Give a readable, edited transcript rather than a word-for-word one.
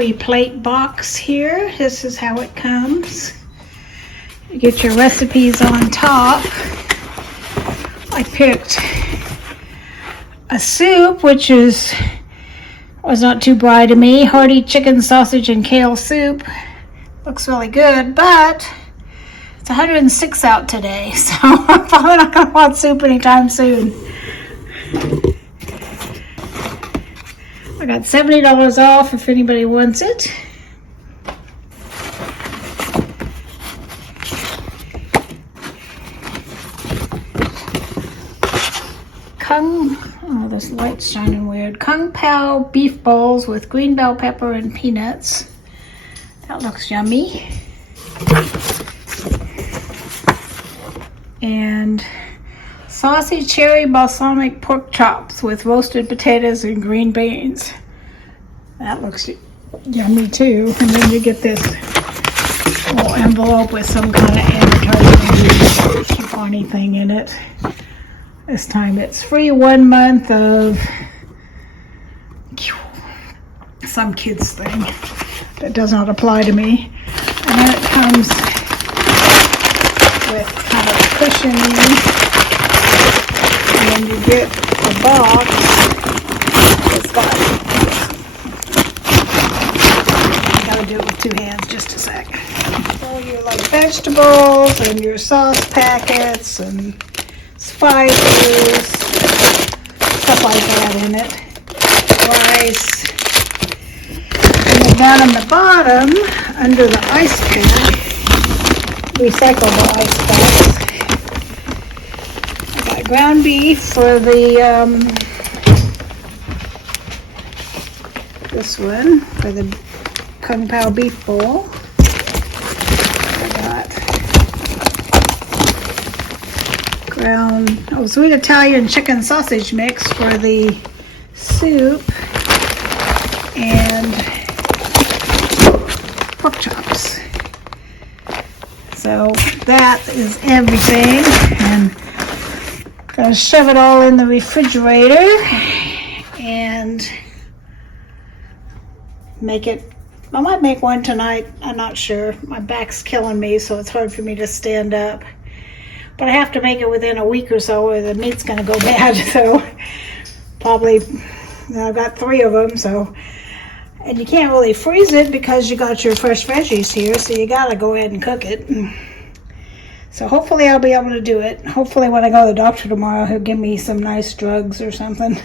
Everyplate box here. This is how it comes. You get your recipes on top. I picked a soup, which was not too bright to me. Hearty chicken, sausage, and kale soup. Looks really good, but it's 106 out today, so I'm probably not going to want soup anytime soon. I got $70 off if anybody wants it. Oh, this light's shining weird. Kung Pao beef bowls with green bell pepper and peanuts. That looks yummy. And saucy cherry balsamic pork chops with roasted potatoes and green beans. That looks yummy too. And then you get this little envelope with some kind of advertising coupon-y thing in it. This time it's free 1 month of some kids thing that does not apply to me. And then it comes with kind of cushioning, and then you get a box. It's got, I gotta do it with 2 hands, just a sec. So your like vegetables and your sauce packets and spices, stuff like that in it, rice, and then down on the bottom, under the ice pack, recyclable ice packs. I got ground beef for the, this one, for the Kung Pao beef bowl. Sweet Italian chicken sausage mix for the soup, and pork chops. So that is everything, and I'm gonna shove it all in the refrigerator and make it. I might make one tonight, I'm not sure. My back's killing me, so it's hard for me to stand up. But I have to make it within a week or so or the meat's going to go bad. So probably, I've got 3 of them. So, and you can't really freeze it because you got your fresh veggies here. So you got to go ahead and cook it. So hopefully I'll be able to do it. Hopefully when I go to the doctor tomorrow, he'll give me some nice drugs or something.